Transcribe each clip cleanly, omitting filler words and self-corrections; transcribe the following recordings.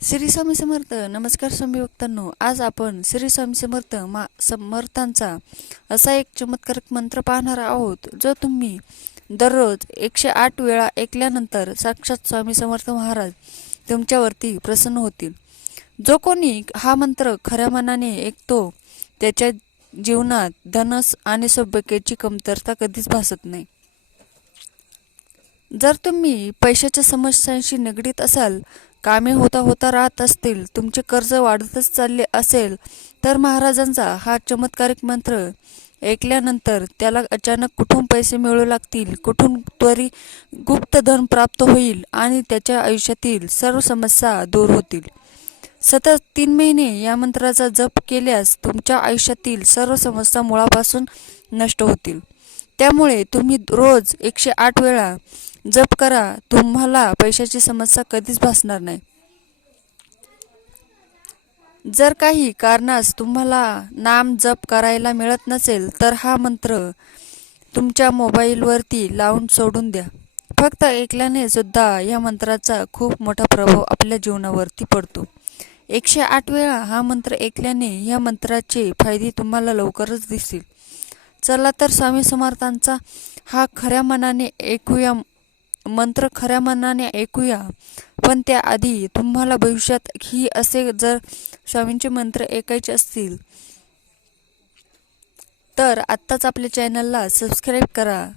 श्री स्वामी समर्थ. नमस्कार स्वामी भक्तांनो, आज आपण श्री स्वामी समर्थांचा असा एक चमत्कारिक मंत्र पाहणार आहोत, जो तुम्ही दररोज 108 वेळा ऐकल्यानंतर साक्षात स्वामी समर्थ महाराज तुमच्यावरती प्रसन्न होतील. जो कोणी हा मंत्र खऱ्या मनाने ऐकतो, त्याच्या जीवनात धनस आणि सौभाग्याची कमतरता कधीच भासत नाही. जर तुम्ही पैशाच्या समस्यांशी निगडीत असाल, कामे होता होता राहत असतील, तुमचे कर्ज वाढतच चालले असेल, तर महाराजांचा हा चमत्कारिक मंत्र ऐकल्यानंतर त्याला अचानक कुठून पैसे मिळू लागतील, कुठून त्वरित गुप्त धन प्राप्त होईल आणि त्याच्या आयुष्यातील सर्व समस्या दूर होतील. सतत 3 महिने या मंत्राचा जप केल्यास तुमच्या आयुष्यातील सर्व समस्या मुळापासून नष्ट होतील. त्यामुळे तुम्ही रोज 108 वेळा जप करा. तुम्हाला पैशाची समस्या कधीच भासणार नाही. जर काही कारणास तुम्हाला नाम जप करायला मिळत नसेल, तर हा मंत्र तुमच्या मोबाईलवरती लावून सोडून द्या. फक्त ऐकल्याने सुद्धा या मंत्राचा खूप मोठा प्रभाव आपल्या जीवनावरती पडतो. 108 वेळा हा मंत्र ऐकल्याने या मंत्राचे फायदे तुम्हाला लवकरच दिसतील. चला तर स्वामी समर्थांचा हा मंत्र खऱ्या मनाने ऐकूया. पण त्याआधी तुम्हाला भविष्यात ही असे जर स्वामींचे मंत्र ऐकायचे असतील, तर आत्ताच आपल्या चॅनलला सबस्क्राईब करा.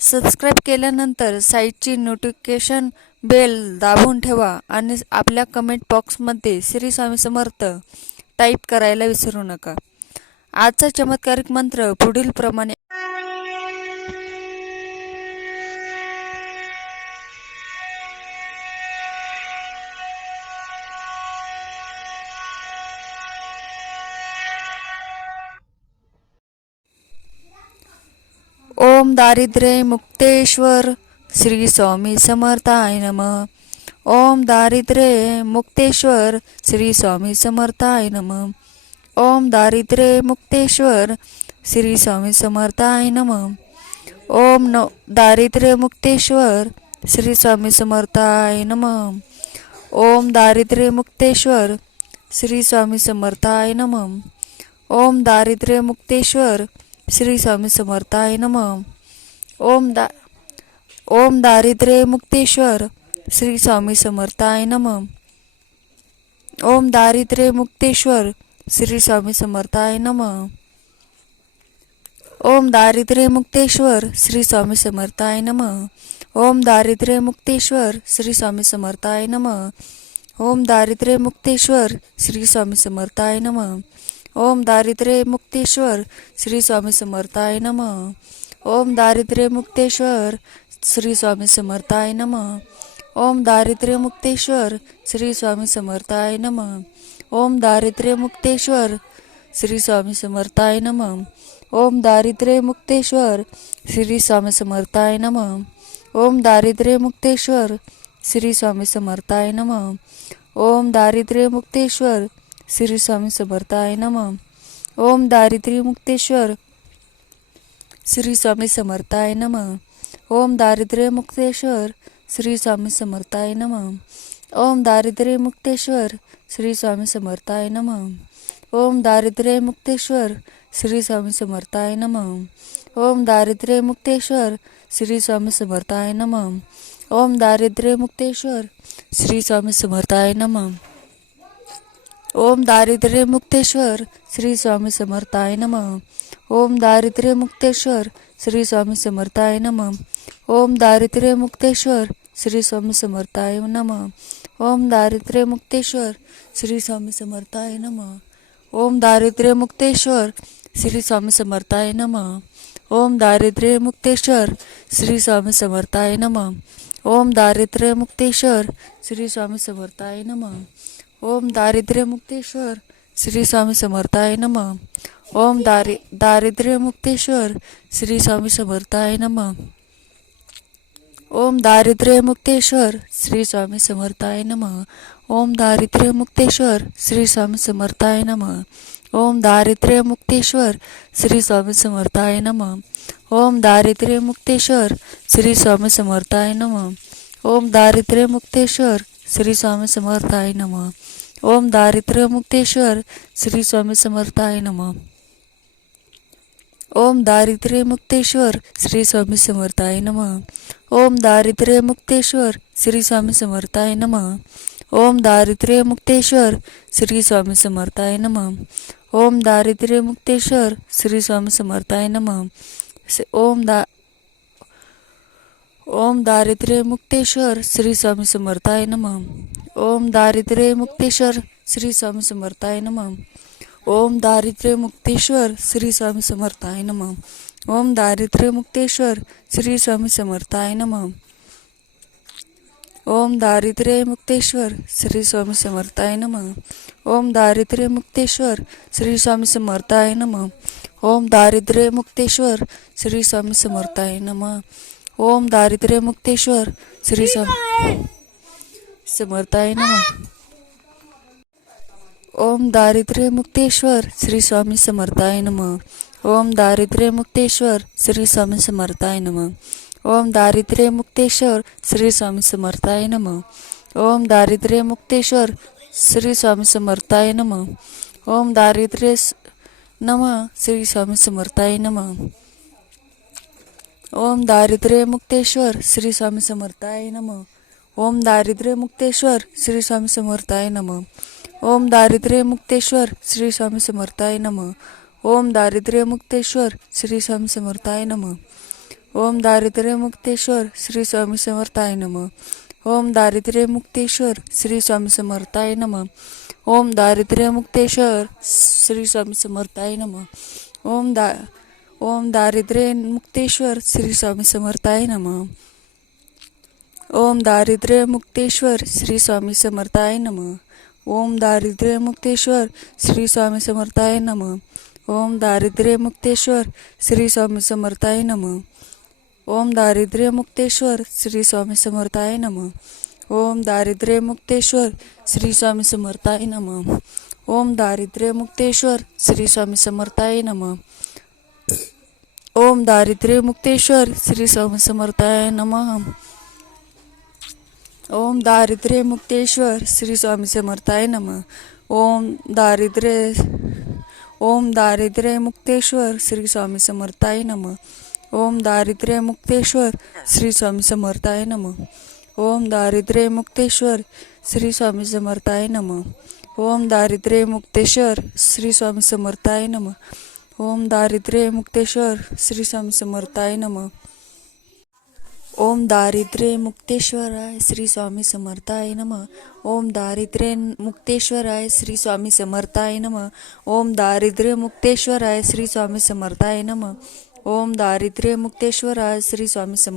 सबस्क्राईब केल्यानंतर साईडची नोटिफिकेशन बेल दाबून ठेवा आणि आपल्या कमेंट बॉक्समध्ये श्री स्वामी समर्थ टाईप करायला विसरू नका. आजचा चमत्कारिक मंत्र पुढील प्रमाणे. ओम दारिद्र्य मुक्तेश्वर श्री स्वामी समर्थाय नमः. ओम दारिद्र्य मुक्तेश्वर श्री स्वामी समर्थाय नमः. ओम दारिद्र्य मुक्तेश्वर श्री स्वामी समर्थाय नमः. ओम दारिद्र्य मुक्तेश्वर श्री स्वामी समर्थाय नमः. ओम दारिद्र्य मुक्तेश्वर श्री स्वामी समर्थाय नमः. ओम दारिद्र्य मुक्तेश्वर श्री स्वामी समर्थाय नमः. ओम दारिद्र्य मुक्तेश्वर श्री स्वामी समर्थाय नमः. ओम दारिद्र्य मुक्तेश्वर श्री स्वामी समर्थाय नमः. ओम दारिद्र्य मुक्तेश्वर श्री स्वामी समर्थाय नमः. ओम दारिद्र्य मुक्तेश्वर श्री स्वामी समर्थाय नमः. ओम दारिद्र्य मुक्तेश्वर श्री स्वामी समर्थाय नमः. ओम दारिद्र्य मुक्तेश्वर श्री स्वामी समर्थाय नमः. ओम दारिद्र्य मुक्तेश्वर श्री स्वामी समर्थाय नमः. ओम दारिद्र्य मुक्तेश्वर श्री स्वामी समर्थाय नमः. ओम दारिद्र्य मुक्तेश्वर श्री स्वामी समर्थाय नमः. ओम दारिद्र्य मुक्तेश्वर श्री स्वामी समर्थाय नमः. ओम दारिद्र्य मुक्तेश्वर श्री स्वामी समर्थाय नमः. ओम दारिद्र्य मुक्तेश्वर श्री स्वामी समर्थाय नमः. ओम दारिद्र्य मुक्तेश्वर श्री स्वामी समर्थाय नमः. ओम दारिद्र्य मुक्तेश्वर श्री स्वामी समर्थाय नमः. ओम दारिद्र्य मुक्तेश्वर श्री स्वामी समर्थाय नमः. ओम दारिद्र्य मुक्तेश्वर श्री स्वामी समर्थाय नमः. ओम दारिद्र्य मुक्तेश्वर श्री स्वामी समर्थाय नमः. ओम दारिद्र्य मुक्तेश्वर श्री स्वामी समर्थाय नमः. ओम दारिद्र्य मुक्तेश्वर श्री स्वामी समर्थाय नमः. ओम दारिद्र्य मुक्तेश्वर श्री स्वामी समर्थाय नमः. ओम दारिद्र्य मुक्तेश्वर श्री स्वामी समर्थाय नमः. ओम दारिद्र्य मुक्तेश्वर श्री स्वामी समर्थाय नमः. ओम दारिद्र्य मुक्तेश्वर श्री स्वामी समर्थाय नमः. ओम दारिद्र्य मुक्तेश्वर श्री स्वामी समर्थाय नमः. ओम दारिद्र्य मुक्तेश्वर श्री स्वामी समर्थाय नमः. ओम दारिद्र्य मुक्तेश्वर श्री स्वामी समर्थाय नमः. ओम दारिद्र्य मुक्तेश्वर श्री स्वामी समर्थाय नमः. ओम दारिद्र्य मुक्तेश्वर श्री स्वामी समर्थाय नमः. ओम दारिद्र्य मुक्तेश्वर श्री स्वामी समर्थाय नमः. ओम दारिद्र्य मुक्तेश्वर श्री स्वामी समर्थाय नमः. ओम दारिद्र्य मुक्तेश्वर श्री स्वामी समर्थाय नमः. ओम दारिद्र्य मुक्तेश्वर श्री स्वामी समर्थाय नमः. ओम दारिद्र्यमुक्तेश्वर श्री स्वामी समर्थाय नमः. ओम दारिद्र्यमुक्तेश्वर श्री स्वामी समर्थाय नमः. ओम दारिद्र्यमुक्तेश्वर श्री स्वामी समर्थाय नमः. ओम दारिद्र्यमुक्तेश्वर श्री स्वामी समर्थाय नमः. ओम दारिद्र्यमुक्तेश्वर श्री स्वामी समर्थाय नमः. ओम दारिद्र्यमुक्तेश्वर श्री स्वामी समर्थाय नमः. ओम दारिद्र्यमुक्तेश्वर श्री स्वामी समर्थाय नमः. ओम दारिद्र्यमुक्तेश्वर श्री स्वामी समर्थाय नमः. ओम दारिद्र्यमुक्तेश्वर श्री स्वामी समर्थाय नमः. ओम दारिद्र्यमुक्तेश्वर श्री स्वामी समर्थाय नमः. ओम दारिद्र्यमुक्तेश्वर श्री स्वामी समर्थाय नमः. ओम दारिद्र्यमुक्तेश्वर श्री स्वामी समर्थाय नमः. ओम दारिद्र्यमुक्तेश्वर श्री स्वामी समर्थाय नमः. ओम दारिद्र्यमुक्तेश्वर श्री स्वामी समर्थाय नमः. ओम दारिद्र्यमुक्तेश्वर श्री स्वामी समर्थाय नमः. ओम दारिद्र्यमुक्तेश्वर श्री स्वामी समर्थाय नमः. ओम दारिद्र्यमुक्तेश्वर श्री स्वामी समर्थाय नमः. ओम दारिद्र्य नमः श्री स्वामी समर्थाय नमः. ओम दारिद्र्यमुक्तेश्वर श्री स्वामी समर्थाय नमः. ओम दारिद्र्यमुक्तेश्वर श्री स्वामी समर्थाय नमः. ओम दारिद्र्यमुक्तेश्वर श्री स्वामी समर्थाय नमः. ओम दारिद्र्यमुक्तेश्वर श्री स्वामी समर्थाय नमः. ओम दारिद्र्यमुक्तेश्वर श्री स्वामी समर्थाय नमः. ओम दारिद्र्यमुक्तेश्वर श्री स्वामी समर्थाय नमः. ओम दारिद्र्यमुक्तेश्वर श्री स्वामी समर्थाय नमः. ओम दारिद्र्यमुक्तेश्वर श्री स्वामी समर्थाय नमः. ओम दारिद्र्यमुक्तेश्वर श्री स्वामी समर्थाय नमः. ओम दारिद्र्यमुक्तेश्वर श्री स्वामी समर्थाय नमः. ओम दारिद्र्यमुक्तेश्वर श्री स्वामी समर्थाय नमः. ओम दारिद्र्यमुक्तेश्वर श्री स्वामी समर्थाय नमः. ओम दारिद्र्यमुक्तेश्वर श्री स्वामी समर्थाय नमः. ओम दारिद्र्यमुक्तेश्वर श्री स्वामी समर्थाय नमः. ओम दारिद्र्यमुक्तेश्वर श्री स्वामी समर्थाय नमः. ओम दारिद्र्यमुक्तेश्वर श्री स्वामी समर्थाय नमः. ओम दारिद्र्यमुक्तेश्वर श्री स्वामी समर्थाय नमः. ओम दारिद्र्यमुक्तेश्वर श्री स्वामी समर्थाय नमः. ओम दारिद्र्यमुक्तेश्वर श्री स्वामी समर्थाय नमः. ओम दारिद्र्यमुक्तेश्वर श्री स्वामी समर्थाय नमः. ओम दारिद्र्यमुक्तेश्वर श्री स्वामी समर्थाय नमः. ओम दारिद्र्यमुक्तेश्वराय श्री स्वामी समर्थाय नमः. ओम दारिद्र्यमुक्तेश्वराय श्री स्वामी समर्थाय नमः. ओम दारिद्र्यमुक्तेश्वराय श्री स्वामी समर्थाय नमः. ओम दारिद्र्यमुक्तेश्वराय श्री स्वामी समर्थाय नमः. ओम दारिद्र्यमुक्तेश्वराय श्री स्वामी समर्थाय नमः. ओम दारिद्र्यमुक्तेश्वराय श्री स्वामी समर्थाय नमः. ओम दारिद्र्यमुक्तेश्वराय श्री स्वामी समर्थाय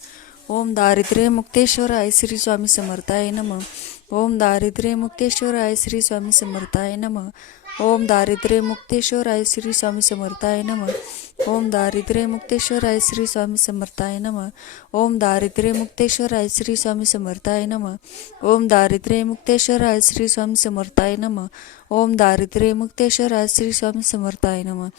नमः. ओम दारिद्र्यमुक्तेश्वराय श्री स्वामी समर्थाय नमः. ओम दारिद्र्यमुक्तेश्वराय श्री स्वामी समर्थाय नमः. ओम दारिद्र्यमुक्तेश्वराय श्री स्वामी समर्थाय नमः. ओम दारिद्र्यमुक्तेश्वराय श्री स्वामी समर्थाय नमः. ओम दारिद्र्यमुक्तेश्वराय श्री स्वामी समर्थाय नमः. ओम दारिद्र्यमुक्तेश्वराय श्री स्वामी समर्थाय नमः.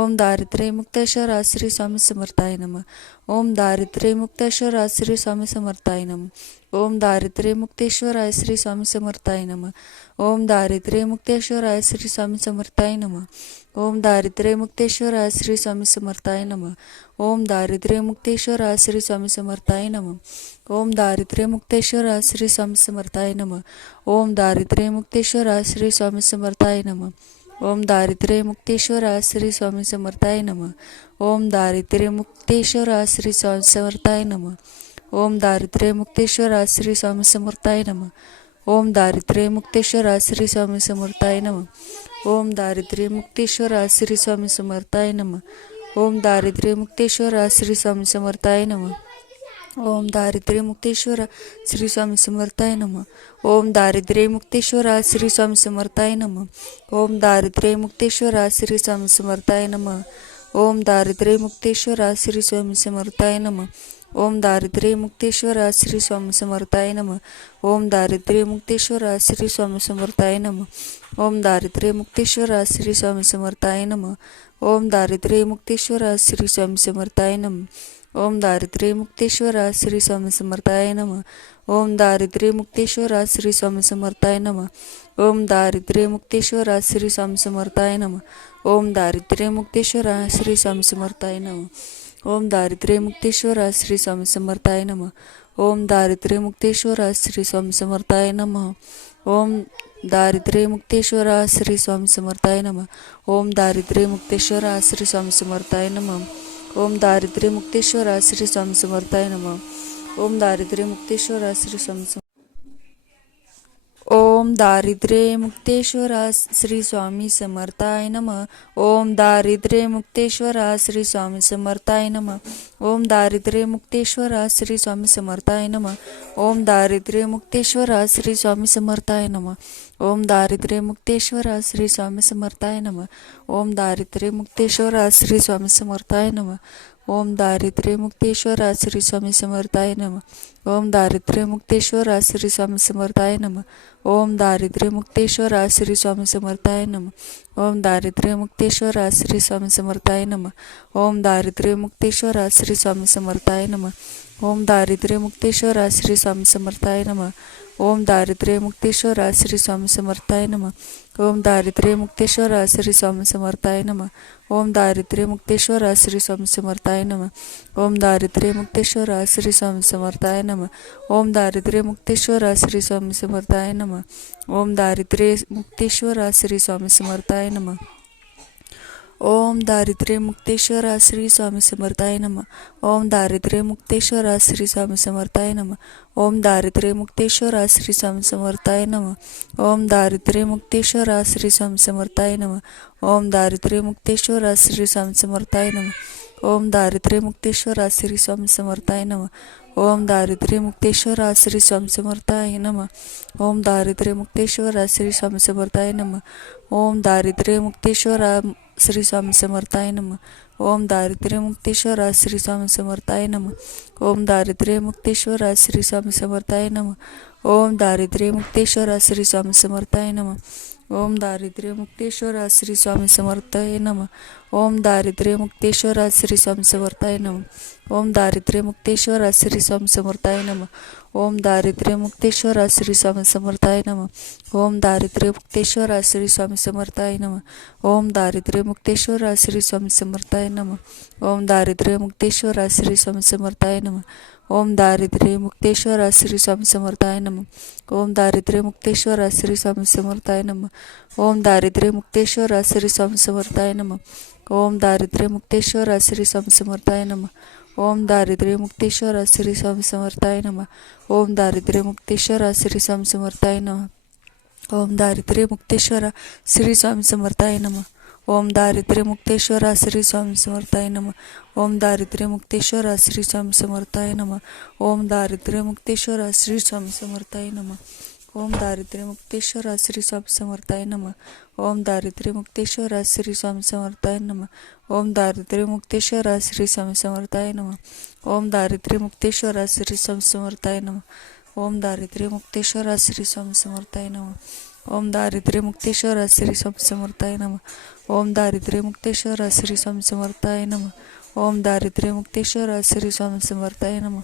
ओम दारिद्र्यमुक्तेश्वराय श्री स्वामी समर्थाय नमः. ओम दारिद्र्यमुक्तेश्वराय श्री स्वामी समर्थाय नमः. ओम दारिद्र्यमुक्तेश्वराय श्री स्वामी समर्थाय नमः. ओम दारिद्र्यमुक्तेश्वराय श्री स्वामी समर्थाय नमः. ओम दारिद्र्यमुक्तेश्वराय श्री स्वामी समर्थाय नमः. ओम दारिद्र्यमुक्तेश्वराय श्री स्वामी समर्थाय नमः. ओम दारिद्र्यमुक्तेश्वराय श्री स्वामी समर्थाय नमः. ओम दारिद्र्यमुक्तेश्वराय श्री स्वामी समर्थाय नमः. ओम दारिद्र्यमुक्तेश्वराय श्री स्वामी समर्थाय नमः. ओम दारिद्र्यमुक्तेश्वराय श्री स्वामी समर्थाय नमः. ओम दारिद्र्यमुक्तेश्वराय श्री स्वामी समर्थाय नमः. ओम दारिद्र्यमुक्तेश्वराय श्री स्वामी समर्थाय नमः. ओम दारिद्र्यमुक्तेश्वराय श्री स्वामी समर्थाय नमः. ओम दारिद्र्यमुक्तेश्वराय श्री स्वामी समर्थाय नमः. ओम दारिद्र्यमुक्तेश्वराय श्री स्वामी समर्थाय नमः. ओम दारिद्र्यमुक्तेश्वराय श्री स्वामी समर्थाय नमः. ओम दारिद्र्यमुक्तेश्वराय श्री स्वामी समर्थाय नमः. ओम दारिद्र्यमुक्तेश्वराय श्री स्वामी समर्थाय नमः. ओम दारिद्र्यमुक्तेश्वराय श्री स्वामी समर्थाय नमः. ओम दारिद्र्यमुक्तेश्वराय श्री स्वामी समर्थाय नमः. ओम दारिद्र्यमुक्तेश्वराय श्री स्वामी समर्थाय नमः. ओम दारिद्र्यमुक्तेश्वरा श्री स्वामी समर्थाय नमः. ओम दारिद्र्यमुक्तेश्वरा श्री स्वामी समर्थाय नमः. ओम दारिद्र्यमुक्तेश्वरा श्री स्वामी समर्थाय नमः. ओम दारिद्र्यमुक्तेश्वरा श्री स्वामी समर्थाय नमः. ओम दारिद्र्यमुक्तेश्वरा श्री स्वामी समर्थाय नमः. ओम दारिद्र्यमुक्तेश्वरा श्री स्वामी समर्थाय नमः. ओम दारिद्र्यमुक्तेश्वरा श्री स्वामी समर्थाय नमः. ओम दारिद्र्यमुक्तेश्वरा श्री स्वामी समर्थाय नमः. ओम दारिद्र्यमुक्तेश्वरा श्री स्वामी ओम दारिद्र्यमुक्तेश्वरा श्री स्वामी समर्थाय नमः. ओम दारिद्र्यमुक्तेश्वरा श्री स्वामी समर्थाय नमः. ओम दारिद्र्यमुक्तेश्वरा श्री स्वामी समर्थाय नमः. ओम दारिद्र्यमुक्तेश्वरा श्री स्वामी समर्थाय नमः. ओम दारिद्र्यमुक्तेश्वरा श्री स्वामी समर्थाय नमः. ओम दारिद्र्यमुक्तेश्वरा श्री स्वामी समर्थाय नमः. ओम दारिद्र्यमुक्तेश्वरा श्री स्वामी समर्थाय नमः. ओम दारिद्र्यमुक्तेश्वरा श्री स्वामी समर्थाय नमः. ओम दारिद्र्यमुक्तेश्वरा श्री स्वामी समर्थाय नमः. ओम दारिद्र्यमुक्तेश्वरा श्री स्वामी समर्थाय नमः. ओम दारिद्र्यमुक्तेश्वरा श्री स्वामी समर्थाय नमः. ओम दारिद्र्यमुक्तेश्वरा श्री स्वामी समर्थाय नमः. ओम दारिद्र्यमुक्तेश्वरा श्री स्वामी समर्थाय नमः. ओम दारिद्र्यमुक्तेश्वरा श्री स्वामी समर्थाय नमः. ओम दारिद्र्यमुक्तेश्वरा श्री स्वामी समर्थाय नमः. ओम दारिद्र्यमुक्तेश्वरा श्री स्वामी समर्थाय नमः. ओम दारिद्र्यमुक्तेश्वरा श्री स्वामी समर्थाय नमः. ओम दारिद्र्यमुक्तेश्वरा श्री स्वामी समर्थाय नमः. ओम दारिद्र्यमुक्तेश्वरा श्री स्वामी समर्थाय नमः. ओम दारिद्र्यमुक्तेश्वरा श्री स्वामी समर्थाय नमः. ओम दारिद्र्यमुक्तेश्वरा श्री स्वामी समर्थाय नमः. ओम दारिद्र्यमुक्तेश्वरा श्री स्वामी समर्थाय नमः. ओम दारिद्र्यमुक्तेश्वरा श्री स्वामी समर्थाय नमः. ओम दारिद्र्यमुक्तेश्वरा श्री स्वामी समर्थाय नमः. ओम दारिद्र्यमुक्तेश्वरा श्री स्वामी समर्थाय नमः. ओम दारिद्र्यमुक्तेश्वरा श्री स्वामी समर्थाय नमः. ओम दारिद्र्यमुक्तेश्वरा श्री स्वामी समर्थाय नमः. ओम दारिद्र्यमुक्तेश्वरा श्री स्वामी समर्थाय नमः. ओम दारिद्र्यमुक्तेश्वरा श्री स्वामी समर्थाय नमः. ओम दारिद्र्यमुक्तेश्वरा श्री स्वामी समर्थाय नमः. ओम दारिद्र्यमुक्तेश्वरा श्री स्वामी समर्थाय नमः. ओम दारिद्र्यमुक्तेश्वरा श्री स्वामी समर्थाय नमः. ओम दारिद्र्यमुक्तेश्वरा श्री स्वामी समर्थाय नमः. ओम दारिद्र्यमुक्तेश्वरा श्री स्वामी समर्थाय नमः. ओम दारिद्र्यमुक्तेश्वरा श्री स्वामी समर्थाय नमः. ओम दारिद्र्यमुक्तेश्वरा श्री स्वामी समर्थाय नमः. ओम दारिद्र्यमुक्तेश्वरा श्री स्वामी समर्थाय नमः. ओम दारिद्र्यमुक्तेश्वरा श्री स्वामी समर्थाय नमः. ओम दारिद्र्यमुक्तेश्वरा श्री स्वामी समर्थाय नमः. ओम दारिद्र्यमुक्तेश्वरा श्री स्वामी समर्थाय नमः. ओम दारिद्र्यमुक्तेश्वरा श्री स्वामी समर्थाय नमः. ओम दारिद्र्यमुक्तेश्वरा श्री स्वामी समर्थाय नमः. ओम दारिद्र्यमुक्तेश्वरा श्री स्वामी समर्थाय नमः. ओम दारिद्र्यमुक्तेश्वरा श्री स्वामी समर्थाय नमः. ओम दारिद्र्यमुक्तेश्वरा श्री स्वामी समर्थाय नमः. ओम दारिद्र्यमुक्तेश्वरा श्री स्वामी समर्थाय नमः. ओम दारिद्र्यमुक्तेश्वरा श्री स्वामी समर्थाय नमः. ओम दारिद्र्यमुक्तेश्वरा श्री स्वामी समर्थाय नमः. ओम दारिद्र्यमुक्तेश्वरा श्री स्वामी समर्थाय नमः. ओम दारिद्र्यमुक्तेश्वरा श्री स्वामी समर्थाय नमः. ओम दारिद्र्यमुक्तेश्वरा श्री स्वामी समर्थाय नमः. ओम दारिद्र्यमुक्तेश्वरा श्री स्वामी समर्थाय नमः. ओम दारिद्र्यमुक्तेश्वरा श्री स्वामी समर्थाय नमः. ओम दारिद्र्यमुक्तेश्वरा श्री स्वामी समर्थाय नमः. ओम दारिद्र्यमुक्तेश्वरा श्री स्वामी समर्थाय नमः. ओम दारिद्र्यमुक्तेश्वरा श्री स्वामी समर्थाय नमः.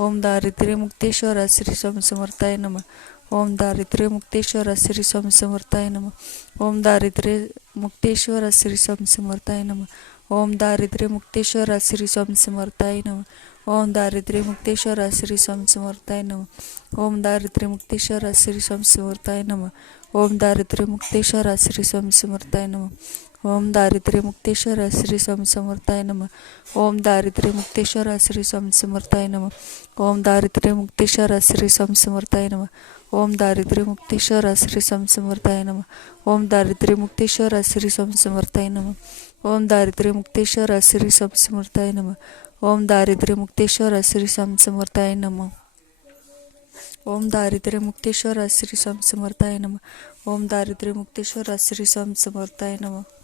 ओम दारिद्र्यमुक्तेश्वरा श्री स्वामी समर्थाय नमः. ओम दारिद्र्यमुक्तेश्वरा श्री स्वामी समर्थाय नमः. ओम दारिद्र्यमुक्तेश्वरा श्री स्वामी समर्थाय नमः. ओम दारिद्र्यमुक्तेश्वरा श्री स्वामी समर्थाय नमः. ओम दारिद्र्यमुक्तेश्वरा श्री स्वामी समर्थाय नमः. ओम दारिद्र्यमुक्तेश्वरा श्री स्वामी समर्थाय नमः. ओम दारिद्र्यमुक्तेश्वरा श्री स्वामी समर्थाय नमः. ओम दारिद्र्यमुक्तेश्वरा श्री स्वामी समर्थाय नमः. ओम दारिद्र्यमुक्तेश्वरा श्री स्वामी समर्थाय नमः. ओम दारिद्र्यमुक्तेश्वरा श्री स्वामी समर्थाय नमः. ओम दारिद्र्यमुक्तेश्वरा श्री स्वामी समर्थाय नमः. ओम दारिद्र्यमुक्तेश्वरा श्री स्वामी समर्थाय नमः. ओम दारिद्र्यमुक्तेश्वरा श्री स्वामी समर्थाय नमः. ओम दारिद्र्यमुक्तेश्वरा श्री स्वामी समर्थाय नमः. ओम दारिद्र्यमुक्तेश्वरा श्री स्वामी समर्थाय नमः.